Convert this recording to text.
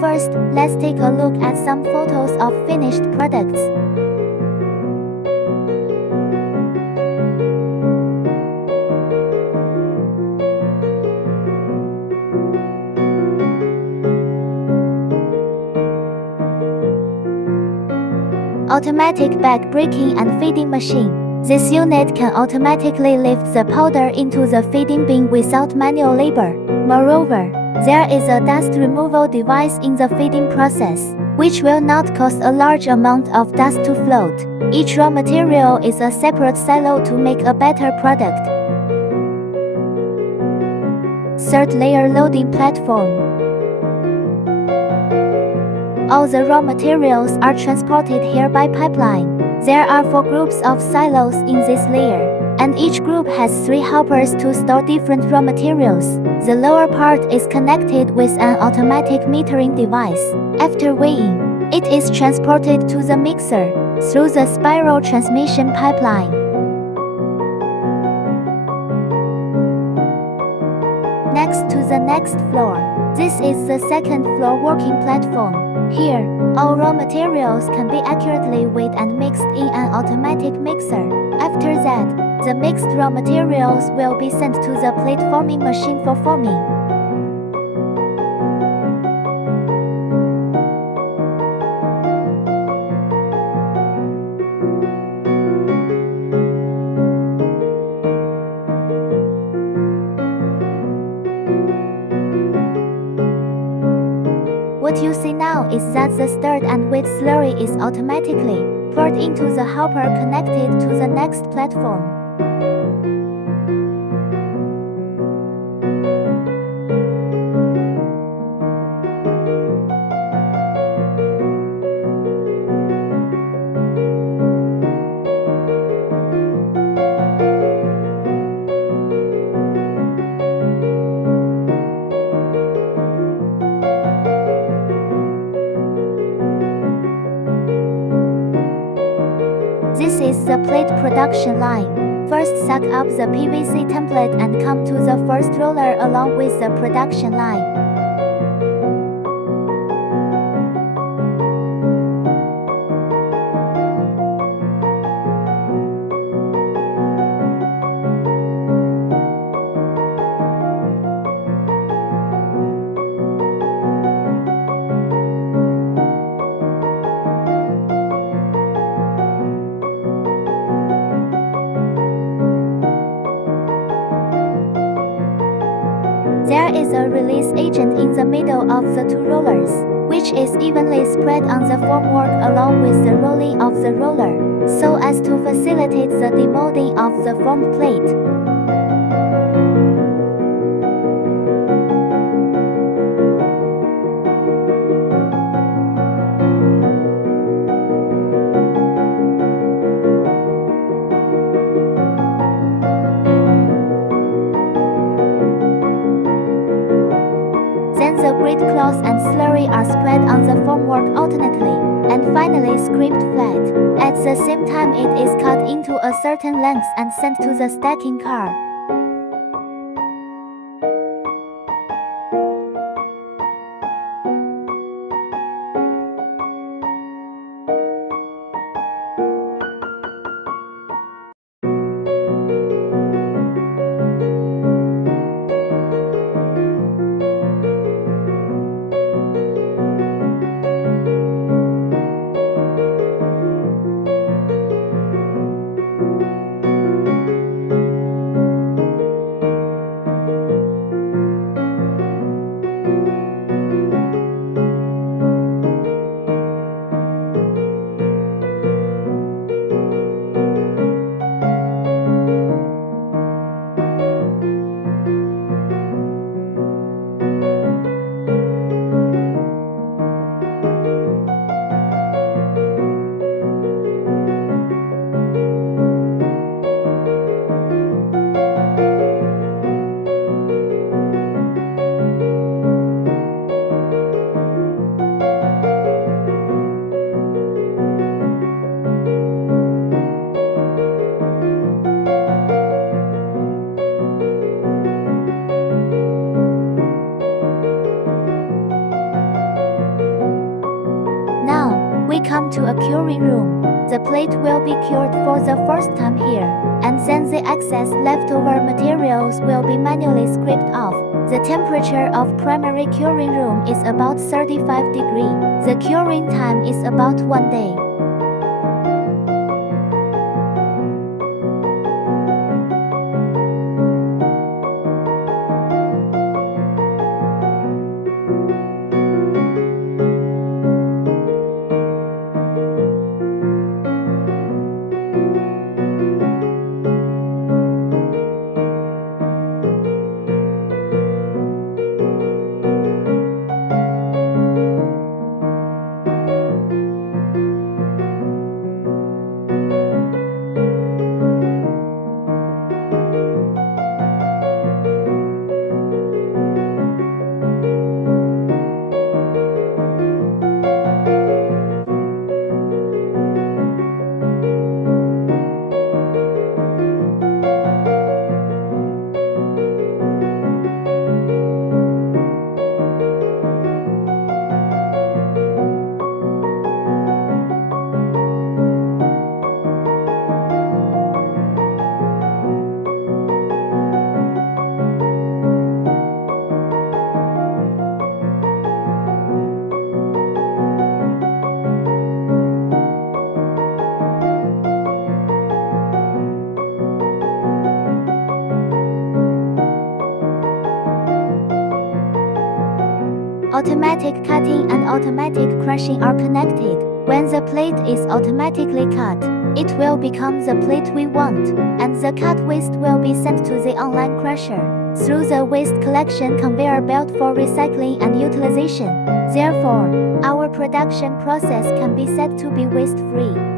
First, let's take a look at some photos of finished products. Automatic bag breaking and feeding machine. This unit can automatically lift the powder into the feeding bin without manual labor. Moreover, there is a dust removal device in the feeding process, which will not cause a large amount of dust to float. Each raw material is a separate silo to make a better product. Third layer loading platform. All the raw materials are transported here by pipeline. There are 4 groups of silos in this layer, and each group has 3 hoppers to store different raw materials. The lower part is connected with an automatic metering device. After weighing, it is transported to the mixer through the spiral transmission pipeline. Next to the next floor. This is the second floor working platform. Here, all raw materials can be accurately weighed and mixed in an automatic mixer. After that, the mixed raw materials will be sent to the plate forming machine for forming. What you see now is that the stirred and wet slurry is automatically poured into the hopper connected to the next platform. This is the plate production line. First suck up the PVC template and come to the first roller along with the production line. There is a release agent in the middle of the 2 rollers, which is evenly spread on the formwork along with the rolling of the roller, so as to facilitate the demolding of the formed plate. Then the grit cloth and slurry are spread on the formwork alternately, and finally scraped flat. At the same time it is cut into a certain length and sent to the stacking car. come to a curing room. The plate will be cured for the first time here, and then the excess leftover materials will be manually scraped off. The temperature of primary curing room is about 35 degrees. The curing time is about 1 day. Automatic cutting and automatic crushing are connected. When the plate is automatically cut, it will become the plate we want, and the cut waste will be sent to the online crusher through the waste collection conveyor belt for recycling and utilization. Therefore, our production process can be said to be waste-free.